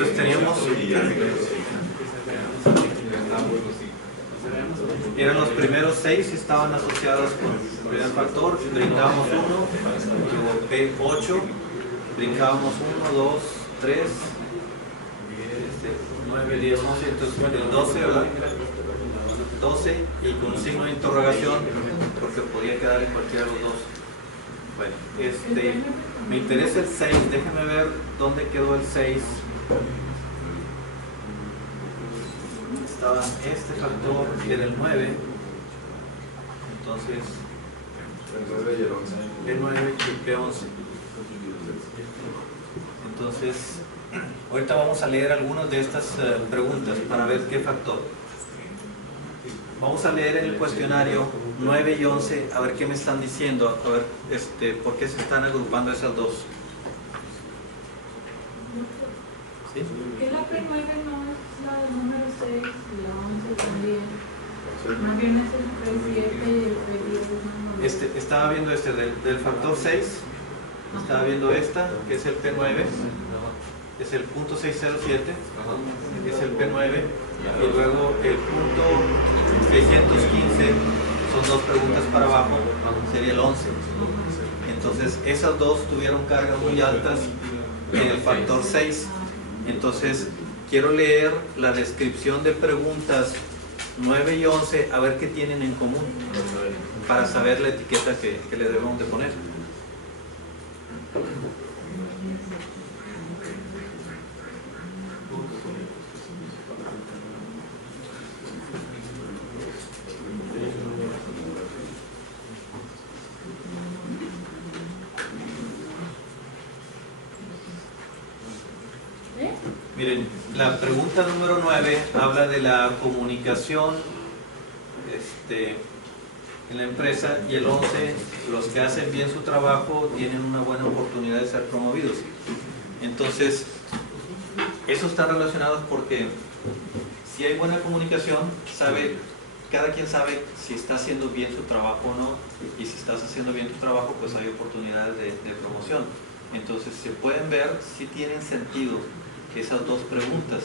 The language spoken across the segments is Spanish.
Entonces teníamos, eran los primeros 6 y estaban asociados con el primer factor, brincábamos 1, luego P8, brincábamos 1, 2, 3, 9, 10, 11, entonces el 12, ¿verdad? 12 y con signo de interrogación porque podía quedar en cualquiera de los dos. Bueno, me interesa el 6, déjenme ver dónde quedó el 6. Estaba este factor que era el 9, entonces El 9 y el 11. el 9 y el 11. Entonces, ahorita vamos a leer algunas de estas preguntas para ver qué factor. Vamos a leer en el cuestionario 9 y 11, a ver qué me están diciendo, a ver por qué se están agrupando esas dos. ¿Sí? Que la P9 no es la del número 6 y la 11 también. Más bien es el P7 y el P10. Estaba viendo del factor 6, estaba viendo esta, que es el P9, es el punto 607, es el P9, y luego el punto 615, son dos preguntas para abajo, sería el 11. Entonces esas dos tuvieron cargas muy altas en el factor 6. Entonces quiero leer la descripción de preguntas 9 y 11 a ver qué tienen en común para saber la etiqueta que le debemos de poner. Miren, la pregunta número 9 habla de la comunicación en la empresa, y el 11, los que hacen bien su trabajo tienen una buena oportunidad de ser promovidos. Entonces, eso está relacionado porque si hay buena comunicación, cada quien sabe si está haciendo bien su trabajo o no, y si estás haciendo bien tu trabajo, pues hay oportunidades de promoción. Entonces, se pueden ver si tienen sentido esas dos preguntas.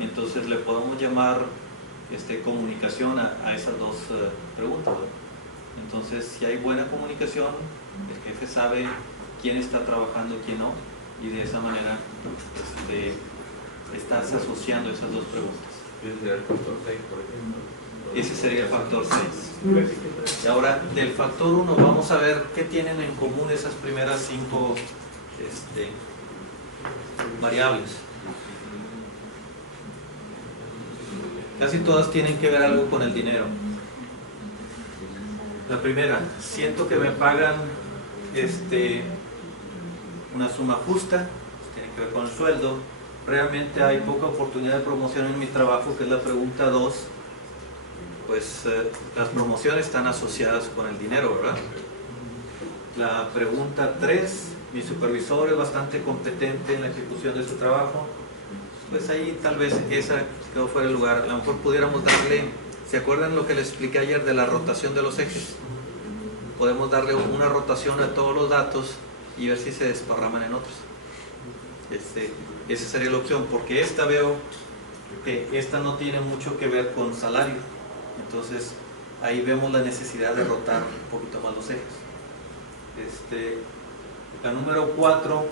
Entonces le podemos llamar comunicación a esas dos preguntas, ¿no? Entonces, si hay buena comunicación, el jefe sabe quién está trabajando, quién no, y de esa manera estás asociando esas dos preguntas. Ese sería el factor 6. Y ahora, del factor 1 vamos a ver qué tienen en común esas primeras 5 variables. Casi todas tienen que ver algo con el dinero. La primera, siento que me pagan una suma justa, tiene que ver con el sueldo. Realmente hay poca oportunidad de promoción en mi trabajo, que es la pregunta 2. Pues las promociones están asociadas con el dinero, ¿verdad? La pregunta 3, mi supervisor es bastante competente en la ejecución de su trabajo. Pues ahí tal vez esa quedó fuera de lugar. A lo mejor pudiéramos darle, ¿se acuerdan lo que les expliqué ayer de la rotación de los ejes? Podemos darle una rotación a todos los datos y ver si se desparraman en otros. Esa sería la opción, porque veo que esta no tiene mucho que ver con salario. Entonces ahí vemos la necesidad de rotar un poquito más los ejes. La número 4, bueno,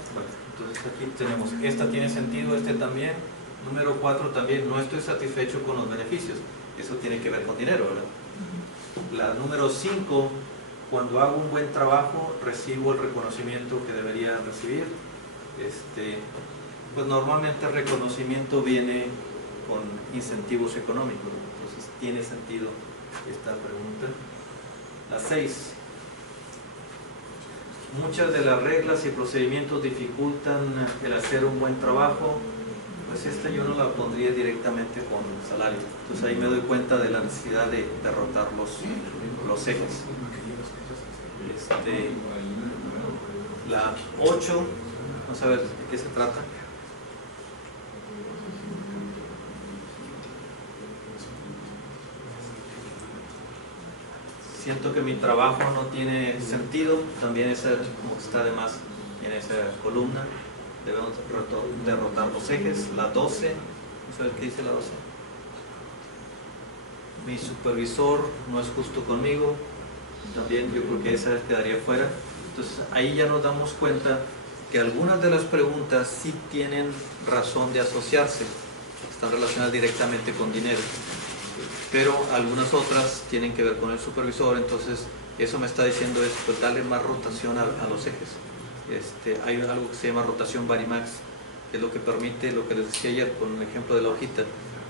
entonces aquí tenemos, esta tiene sentido, también. Número 4 también, no estoy satisfecho con los beneficios. Eso tiene que ver con dinero, ¿verdad? La número 5, cuando hago un buen trabajo, recibo el reconocimiento que debería recibir. Pues normalmente el reconocimiento viene con incentivos económicos, entonces tiene sentido esta pregunta. La 6, muchas de las reglas y procedimientos dificultan el hacer un buen trabajo. Pues yo no la pondría directamente con salario. Entonces ahí me doy cuenta de la necesidad de derrotar los ejes. La 8, vamos a ver de qué se trata. Siento que mi trabajo no tiene sentido, también esa como está de más en esa columna. debemos derrotar los ejes. La 12, ¿no sabes qué dice la 12? Mi supervisor no es justo conmigo, también yo creo que esa quedaría fuera. Entonces ahí ya nos damos cuenta que algunas de las preguntas sí tienen razón de asociarse, están relacionadas directamente con dinero, pero algunas otras tienen que ver con el supervisor. Entonces eso me está diciendo es pues darle más rotación a los ejes. Hay algo que se llama rotación Varimax, que es lo que permite, lo que les decía ayer con el ejemplo de la hojita,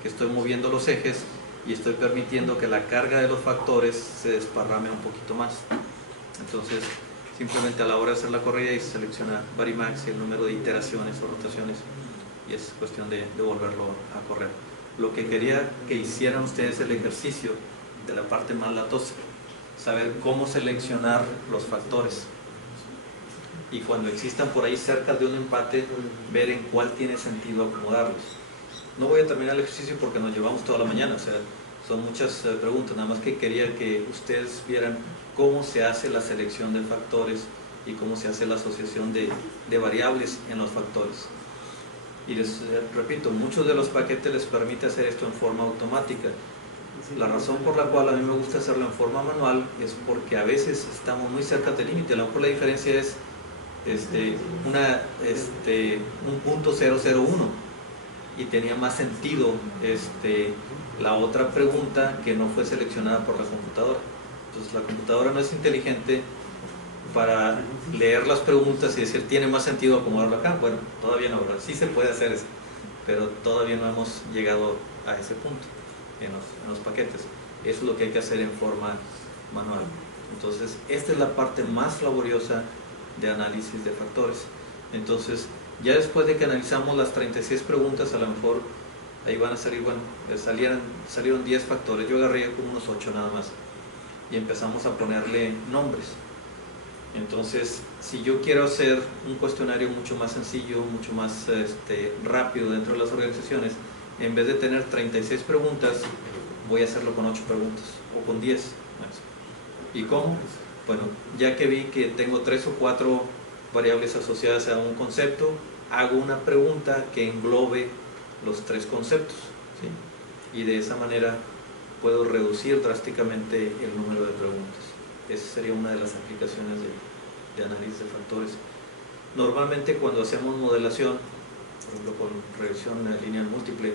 que estoy moviendo los ejes y estoy permitiendo que la carga de los factores se desparrame un poquito más. Entonces simplemente a la hora de hacer la corrida y se selecciona Varimax y el número de iteraciones o rotaciones, y es cuestión de volverlo a correr. Lo que quería que hicieran ustedes el ejercicio de la parte más latosa, saber cómo seleccionar los factores, y cuando existan por ahí cerca de un empate, ver en cuál tiene sentido acomodarlos. No voy a terminar el ejercicio porque nos llevamos toda la mañana, o sea, son muchas preguntas, nada más que quería que ustedes vieran cómo se hace la selección de factores y cómo se hace la asociación de variables en los factores. Y les repito, muchos de los paquetes les permite hacer esto en forma automática. La razón por la cual a mí me gusta hacerlo en forma manual es porque a veces estamos muy cerca del límite. A lo mejor la diferencia es un punto 001 y tenía más sentido la otra pregunta que no fue seleccionada por la computadora. Entonces la computadora no es inteligente para leer las preguntas y decir tiene más sentido acomodarlo acá. Bueno, todavía no, ¿verdad? Sí se puede hacer eso, pero todavía no hemos llegado a ese punto en los paquetes. Eso es lo que hay que hacer en forma manual. Entonces esta es la parte más laboriosa de análisis de factores. Entonces ya después de que analizamos las 36 preguntas, a lo mejor ahí van a salir, bueno, salieron 10 factores, yo agarré como unos 8 nada más y empezamos a ponerle nombres. Entonces si yo quiero hacer un cuestionario mucho más sencillo, mucho más rápido dentro de las organizaciones, en vez de tener 36 preguntas, voy a hacerlo con 8 preguntas o con 10. ¿Y cómo? Bueno, ya que vi que tengo 3 o 4 variables asociadas a un concepto, hago una pregunta que englobe los 3 conceptos, ¿sí? Y de esa manera puedo reducir drásticamente el número de preguntas. Esa sería una de las aplicaciones de análisis de factores. Normalmente cuando hacemos modelación, por ejemplo con regresión lineal múltiple,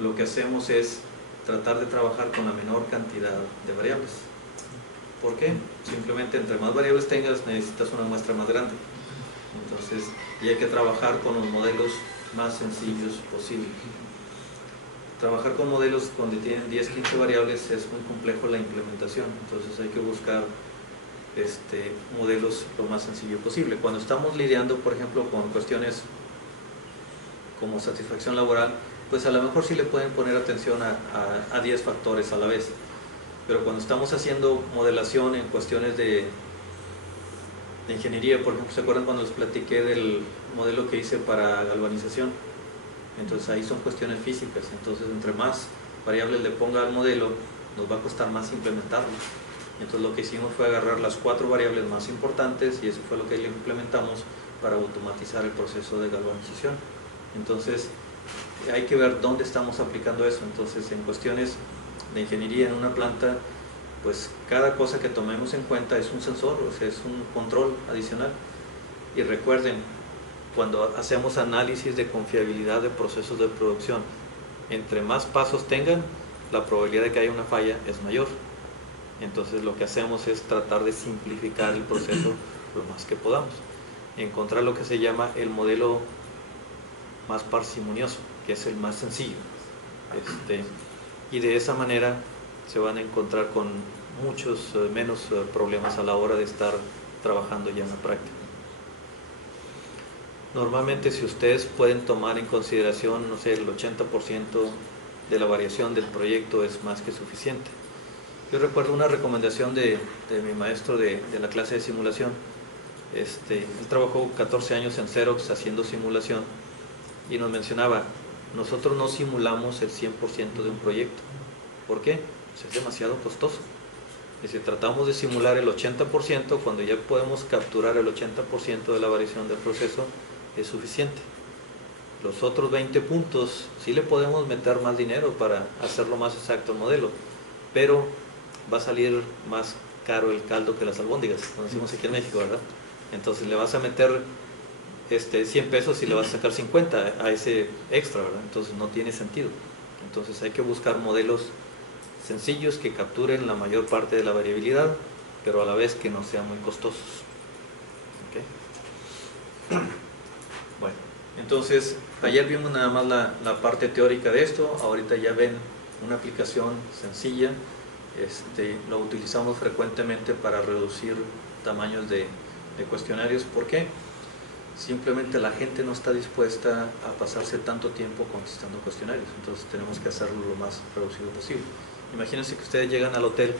lo que hacemos es tratar de trabajar con la menor cantidad de variables. ¿Por qué? Simplemente entre más variables tengas, necesitas una muestra más grande. Entonces, y hay que trabajar con los modelos más sencillos posibles. Trabajar con modelos donde tienen 10, 15 variables es muy complejo la implementación. Entonces hay que buscar modelos lo más sencillo posible. Cuando estamos lidiando, por ejemplo, con cuestiones como satisfacción laboral, pues a lo mejor sí le pueden poner atención a 10 factores a la vez. Pero cuando estamos haciendo modelación en cuestiones de ingeniería, por ejemplo, ¿se acuerdan cuando les platiqué del modelo que hice para galvanización? Entonces ahí son cuestiones físicas. Entonces entre más variables le ponga al modelo, nos va a costar más implementarlo. Entonces lo que hicimos fue agarrar las 4 variables más importantes y eso fue lo que le implementamos para automatizar el proceso de galvanización. Entonces hay que ver dónde estamos aplicando eso. Entonces en cuestiones de ingeniería en una planta, pues cada cosa que tomemos en cuenta es un sensor, o sea, es un control adicional. Y recuerden, cuando hacemos análisis de confiabilidad de procesos de producción, entre más pasos tengan, la probabilidad de que haya una falla es mayor. Entonces lo que hacemos es tratar de simplificar el proceso lo más que podamos, encontrar lo que se llama el modelo más parsimonioso, que es el más sencillo, y de esa manera se van a encontrar con muchos menos problemas a la hora de estar trabajando ya en la práctica. Normalmente si ustedes pueden tomar en consideración, no sé, el 80% de la variación del proyecto es más que suficiente. Yo recuerdo una recomendación de mi maestro de la clase de simulación. Él trabajó 14 años en Xerox haciendo simulación y nos mencionaba, nosotros no simulamos el 100% de un proyecto. ¿Por qué? Pues es demasiado costoso. Y si tratamos de simular el 80%, cuando ya podemos capturar el 80% de la variación del proceso, es suficiente. Los otros 20 puntos sí le podemos meter más dinero para hacerlo más exacto el modelo, pero va a salir más caro el caldo que las albóndigas, como decimos aquí en México, ¿verdad? Entonces le vas a meter 100 pesos y le vas a sacar 50 a ese extra, ¿verdad? Entonces no tiene sentido. Entonces hay que buscar modelos sencillos que capturen la mayor parte de la variabilidad, pero a la vez que no sean muy costosos. ¿Okay? Bueno, entonces ayer vimos nada más la parte teórica de esto, ahorita ya ven una aplicación sencilla. Lo utilizamos frecuentemente para reducir tamaños de cuestionarios. ¿Por qué? Simplemente la gente no está dispuesta a pasarse tanto tiempo contestando cuestionarios, entonces tenemos que hacerlo lo más reducido posible. Imagínense que ustedes llegan al hotel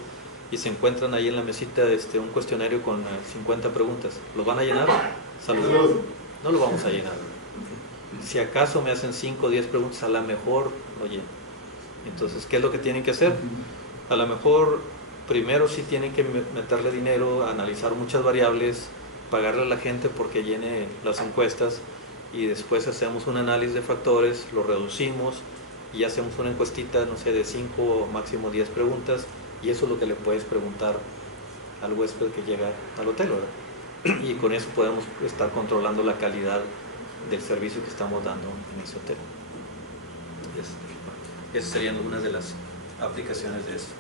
y se encuentran ahí en la mesita un cuestionario con 50 preguntas. ¿Lo van a llenar? Saludos. No lo vamos a llenar. Si acaso me hacen 5 o 10 preguntas, a lo mejor lo lleno. Entonces, ¿qué es lo que tienen que hacer? A lo mejor primero sí tienen que meterle dinero, analizar muchas variables, pagarle a la gente porque llene las encuestas, y después hacemos un análisis de factores, lo reducimos y hacemos una encuestita, no sé, de 5 o máximo 10 preguntas, y eso es lo que le puedes preguntar al huésped que llega al hotel, ¿verdad? Y con eso podemos estar controlando la calidad del servicio que estamos dando en ese hotel. Esas serían algunas de las aplicaciones de esto.